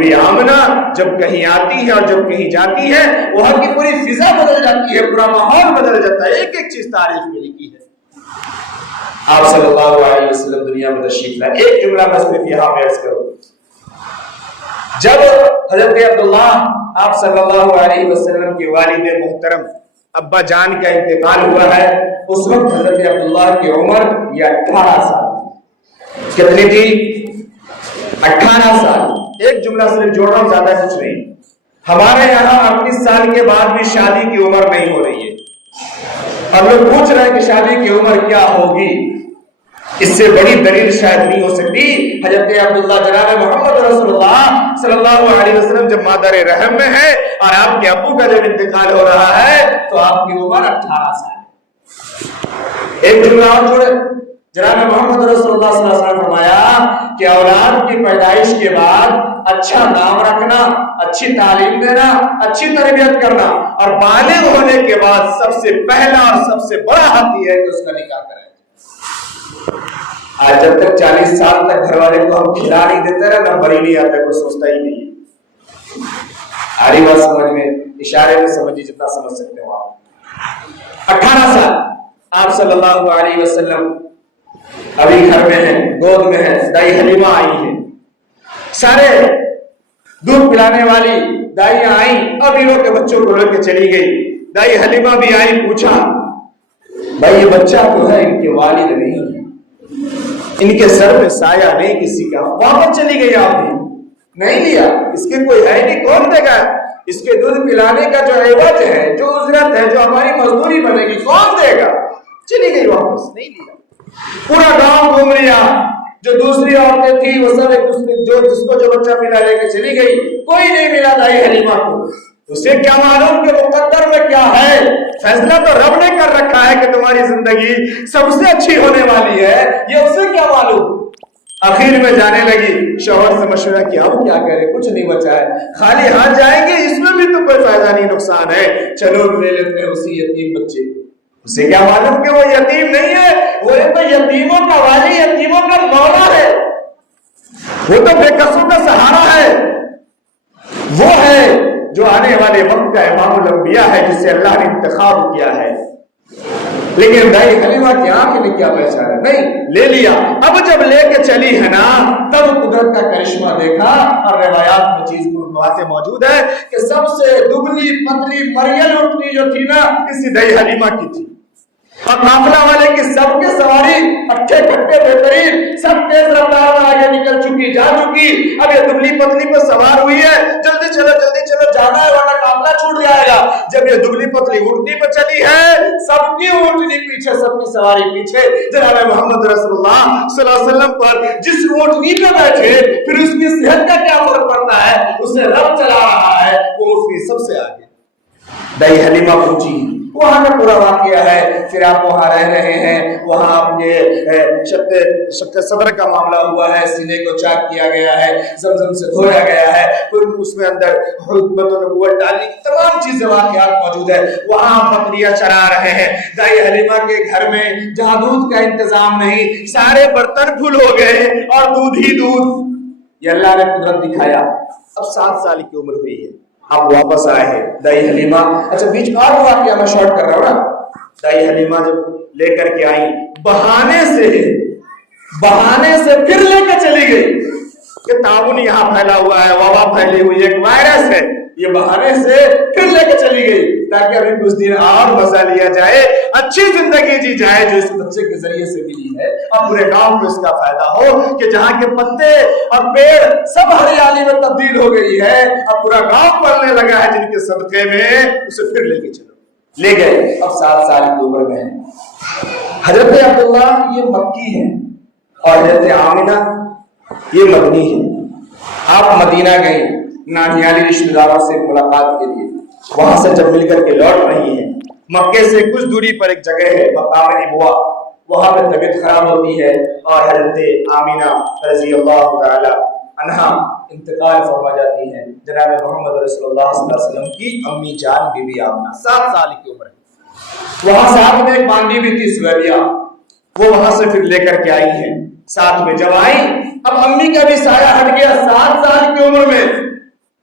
Be be Amna جب کہیں آتی ہے اور جب کہیں جاتی ہے وہاں کی پوری فضا بدل جاتی ہے, پورا ماحول بدل جاتا ہے. ایک ایک چیز تاریخ میں لکھی ہے. آپ صلی اللہ علیہ وسلم دنیا میں تشریف لائے. ایک جملہ میں صرف یہاں پیش کروں. جب حضرت عبداللہ آپ صلی اللہ علیہ وسلم کے والد محترم ابا جان کا انتقال ہوا ہے, اس وقت حضرت عبداللہ کی عمر یہ 18 سال. کتنی تھی؟ 18 سال. ایک جملہ صرف جوڑ رہا ہوں, زیادہ کچھ نہیں. ہمارے یہاں 28 سال کے بعد بھی شادی کی عمر نہیں ہو رہی ہے. ہم لوگ پوچھ رہے ہیں کہ شادی کی عمر کیا ہوگی. اس سے بڑی دلیل شاید نہیں ہو سکتی. حضرت عبداللہ جناب محمد رسول اللہ صلی اللہ علیہ وسلم جب مادر رحم میں ہے اور آپ کے ابو کا جب انتقال ہو رہا ہے تو آپ کی عمر 18 سال ہے. ایک جملہ اور جوڑے. جناب محمد رسول اللہ صلی اللہ علیہ وسلم فرمایا کہ اولاد کی پیدائش کے بعد اچھا نام رکھنا, اچھی تعلیم دینا, اچھی تربیت کرنا, اور بالغ ہونے کے بعد سب سے پہلا اور سب سے بڑا حق یہ ہے کہ اس کا نکاح کریں. آج جب تک 40 سال تک گھر والے کو ہم کھلا نہیں دیتے نا, نمبر ہی نہیں آتا, کوئی سوچتا ہی نہیں. آ رہی بات سمجھ میں؟ اشارے میں سمجھیے جتنا سمجھ سکتے ہو آپ. 18 سال آپ صلی اللہ علیہ وسلم ابھی گھر میں ہیں, گود میں ہیں. دائی حلیمہ آئی ہیں, سارے دودھ پلانے والی دائیاں آئیں, ابھی وہ کے بچوں کو لے کے چلی گئی. دائی حلیمہ بھی آئی, پوچھا بھائی یہ بچہ تو ہے, ان کے والد نہیں, ان کے سر میں سایہ نہیں کسی کا. واپس چلی گئی. آپ نے نہیں لیا, اس کے کوئی ہے نہیں, کون دے گا؟ اس کے دودھ پلانے کا جو عوض ہے, جو اجرت ہے, جو ہماری مزدوری بنے گی, کون دے گا؟ چلی گئی واپس, نہیں لیا. پورا گاؤں گھوم لیا, جو دوسری عورتیں تھی وہ سب ایک دوسرے جو جس کو جو بچہ پلا لے کے چلی گئی, کوئی نہیں ملا دائی حلیمہ کو. اسے کیا معلوم کہ مقدر میں کیا ہے؟ فیصلہ تو رب نے کر رکھا ہے کہ تمہاری زندگی سب سے اچھی ہونے والی ہے, یہ اسے کیا معلوم. آخر میں جانے لگی, شوہر سے مشورہ کیا, ہم کیا کریں, کچھ نہیں بچا ہے, خالی ہاتھ جائیں گے, اس میں بھی تو کوئی فائدہ نہیں, نقصان ہے, چلو لے لیتے ہیں اسی یتیم بچے کو. اسے کیا معلوم کہ وہ یتیم نہیں ہے, وہ تو یتیموں کا والی, یتیموں کا مولا ہے, وہ تو بے قصوں کا سہارا ہے, وہ ہے جو آنے والے وقت کا امام الانبیاء ہے, جس سے اللہ نے انتخاب کیا ہے. لیکن دائی حلیمہ کی آنکھ نے کیا پہچانا, نہیں لے لیا. اب جب لے کے چلی ہے نا, تب قدرت کا کرشمہ دیکھا, اور روایات میں چیز باتیں موجود ہے کہ سب سے دبلی پتلی مریل اٹھنی جو تھی نا, کسی دائی حلیمہ کی تھی. اور قافلہ والے کی سب کے سواری اٹھے کھٹے بہترین, سب تیز رفتار میں آگے نکل چکی, جا چکی. اب یہ دبلی پتلی پہ سوار ہوئی ہے, جلدی چلو جانا ہے ورنہ قافلہ چھوٹ جائے گا. جب یہ دبلی پتلی اونٹنی پہ چلی ہے, سب کی اونٹنی پیچھے, سب کی سواری پیچھے. جناب محمد رسول اللہ صلی اللہ علیہ وسلم پر جس اونٹنی پہ بیٹھے, پھر اس کی صحت کا کیا فرق پڑتا ہے, اسے رب چلا رہا ہے, وہ اونٹنی سب سے آگے. دائی حلیمہ پوچھی, وہاں کا پورا واقعہ ہے. پھر آپ وہاں رہ رہے ہیں, وہاں آپ یہ شق صدر کا معاملہ ہوا ہے, سینے کو چاک کیا گیا ہے, زمزم سے دھویا گیا ہے, پھر اس میں اندر حکمت و نبوت ڈالی, تمام چیزیں واقعات موجود ہے. وہاں آپ بکریاں چرا رہے ہیں. دائی حلیمہ کے گھر میں جہاں دودھ کا انتظام نہیں, سارے برتن پھول ہو گئے اور دودھ ہی دودھ. یہ اللہ نے قدرت دکھایا. اب 7 سال کی عمر ہوئی ہے, آپ واپس آئے ہیں. دائی حلیمہ, اچھا بیچ اور واقعہ میں شارٹ کر رہا ہوں نا. دائی حلیمہ جب لے کر کے آئی, بہانے سے پھر لے کے چلی گئی کہ تعاون یہاں پھیلا ہوا ہے, وبا پھیلی ہوئی ہے, ایک وائرس ہے. یہ بہانے سے پھر لے کے چلی گئی تاکہ ابھی کچھ دن اور مزہ لیا جائے, اچھی زندگی جی جائے جو اس بچے کے ذریعے سے ملی ہے, اور پورے گاؤں کو اس کا فائدہ ہو کہ جہاں کے پتے اور پیڑ سب ہریالی میں تبدیل ہو گئی ہے, اور پورا گاؤں پلنے لگا ہے جن کے صدقے میں. اسے پھر لے کے چلو. لے گئے. اب 7 سال کی عمر میں ہے. حضرت عبداللہ یہ مکی ہے اور حضرت آمنہ یہ مدنی ہے. آپ مدینہ گئی نانیالی رشتہ داروں سے ملاقات کے لیے, وہاں سے جب مل کر کے لوٹ رہی ہیں, مکے سے کچھ دوری پر ایک جگہ ہے مقام نبوہ, وہاں پہ طبیعت خراب ہوتی ہے اور حضرت آمنہ رضی اللہ تعالی عنہا انتقال فرما جاتی ہیں. جناب محمد رسول اللہ صلی اللہ علیہ وسلم کی امی جان بی بی آمنہ 7 سال کی عمر ہے. وہاں ساتھ میں ایک باندی بھی تھی سویبیہ, وہ وہاں سے پھر لے کر کے آئی ہیں. ساتھ میں جب آئی, اب امی کا بھی سایہ ہٹ گیا. 7 سال کی عمر میں